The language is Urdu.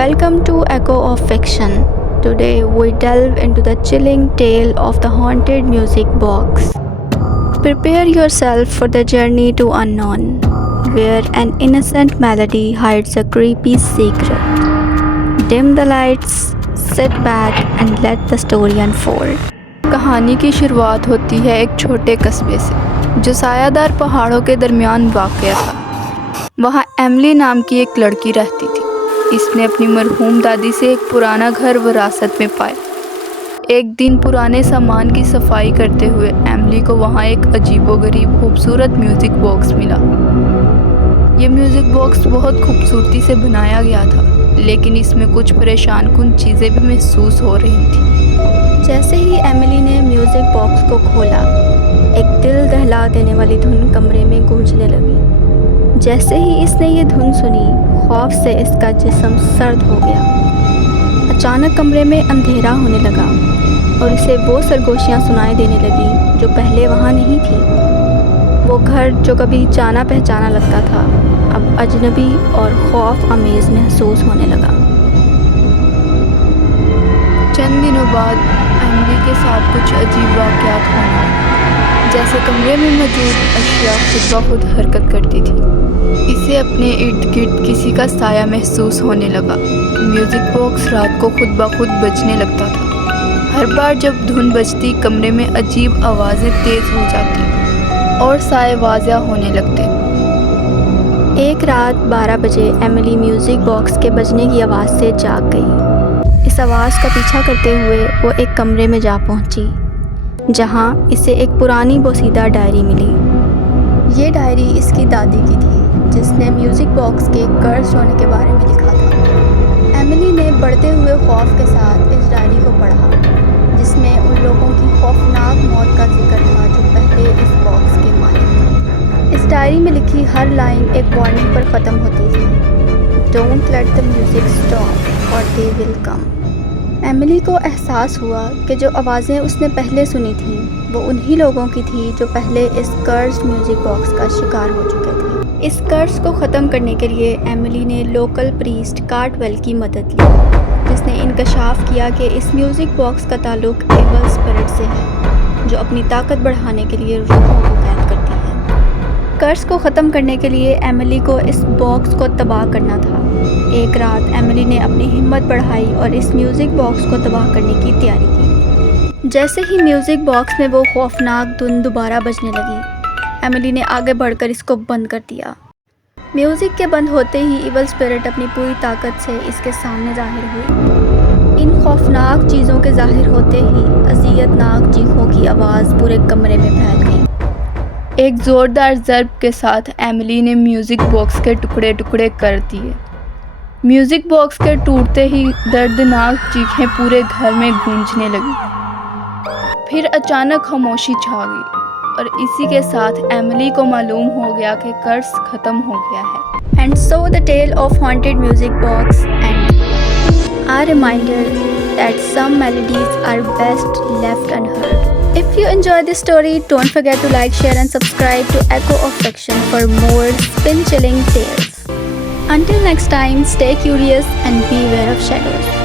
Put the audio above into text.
Welcome to Echo of Fiction. Today we delve into the chilling tale of the haunted music box. Prepare yourself for the journey to unknown, where an innocent melody hides a creepy secret. Dim the lights, sit back and let the story unfold. کہانی کی شروعات ہوتی ہے ایک چھوٹے قصبے سے جو سایہ پہاڑوں کے درمیان واقع تھا۔ وہاں ایملی نام کی ایک لڑکی رہتی تھی۔ اس نے اپنی مرحوم دادی سے ایک پرانا گھر وراثت میں پایا۔ ایک دن پرانے سامان کی صفائی کرتے ہوئے ایملی کو وہاں ایک عجیب و غریب خوبصورت میوزک باکس ملا۔ یہ میوزک باکس بہت خوبصورتی سے بنایا گیا تھا، لیکن اس میں کچھ پریشان کن چیزیں بھی محسوس ہو رہی تھیں۔ جیسے ہی ایملی نے میوزک باکس کو کھولا، ایک دل دہلا دینے والی دھن کمرے میں گونجنے لگی۔ جیسے ہی اس نے یہ دھن سنی، خوف سے اس کا جسم سرد ہو گیا۔ اچانک کمرے میں اندھیرا ہونے لگا اور اسے وہ سرگوشیاں سنائی دینے لگی جو پہلے وہاں نہیں تھی۔ وہ گھر جو کبھی جانا پہچانا لگتا تھا، اب اجنبی اور خوف آمیز محسوس ہونے لگا۔ چند دنوں بعد ایملی کے ساتھ کچھ عجیب واقعات ہونے لگے، جیسے کمرے میں موجود اشیاء خود بخود حرکت کرتی تھی۔ اسے اپنے ارد گرد کسی کا سایہ محسوس ہونے لگا۔ میوزک باکس رات کو خود بخود بجنے لگتا تھا۔ ہر بار جب دھن بجتی، کمرے میں عجیب آوازیں تیز ہو جاتی اور سائے واضح ہونے لگتے۔ ایک رات 12 بجے ایملی میوزک باکس کے بجنے کی آواز سے جاگ گئی۔ اس آواز کا پیچھا کرتے ہوئے وہ ایک کمرے میں جا پہنچی، جہاں اسے ایک پرانی بوسیدہ ڈائری ملی۔ یہ ڈائری اس کی دادی کی تھی، جس نے میوزک باکس کے کرس ہونے کے بارے میں لکھا تھا۔ ایملی نے بڑھتے ہوئے خوف کے ساتھ اس ڈائری کو پڑھا، جس میں ان لوگوں کی خوفناک موت کا ذکر تھا جو پہلے اس باکس کے مالک تھے۔ اس ڈائری میں لکھی ہر لائن ایک وارننگ پر ختم ہوتی تھی: don't let the music stop اور دے ول کم۔ ایملی کو احساس ہوا کہ جو آوازیں اس نے پہلے سنی تھیں وہ انہی لوگوں کی تھی جو پہلے اس کرسڈ میوزک باکس کا شکار ہو چکے تھے۔ اس کرس کو ختم کرنے کے لیے ایملی نے لوکل پریسٹ کارٹویل کی مدد لی، جس نے انکشاف کیا کہ اس میوزک باکس کا تعلق ایول اسپرٹ سے ہے، جو اپنی طاقت بڑھانے کے لیے روحوں کو قید کرتی ہے۔ کرس کو ختم کرنے کے لیے ایملی کو اس باکس کو تباہ کرنا تھا۔ ایک رات ایملی نے اپنی ہمت بڑھائی اور اس میوزک باکس کو تباہ کرنے کی تیاری کی۔ جیسے ہی میوزک باکس میں وہ خوفناک دھن دوبارہ بجنے لگی، ایملی نے آگے بڑھ کر اس کو بند کر دیا۔ میوزک کے بند ہوتے ہی ایول اسپرٹ اپنی پوری طاقت سے اس کے سامنے ظاہر ہوئی۔ ان خوفناک چیزوں کے ظاہر ہوتے ہی اذیت ناک چیخوں کی آواز پورے کمرے میں پھیل گئی۔ ایک زوردار ضرب کے ساتھ ایملی نے میوزک باکس کے ٹکڑے ٹکڑے کر دیے۔ میوزک باکس کے ٹوٹتے ہی دردناک چیخیں پورے گھر میں گونجنے لگیں۔ پھر اچانک خاموشی چھا گئی اور اسی کے ساتھ ایملی کو معلوم ہو گیا کہ کرس ختم ہو گیا ہے۔ And so the tale of haunted music box ends. A reminder that some melodies are best left unheard. If you enjoyed this story, don't forget to like, share and subscribe to Echo of Fiction for more spin-chilling tales. Until next time, stay curious and beware of shadows.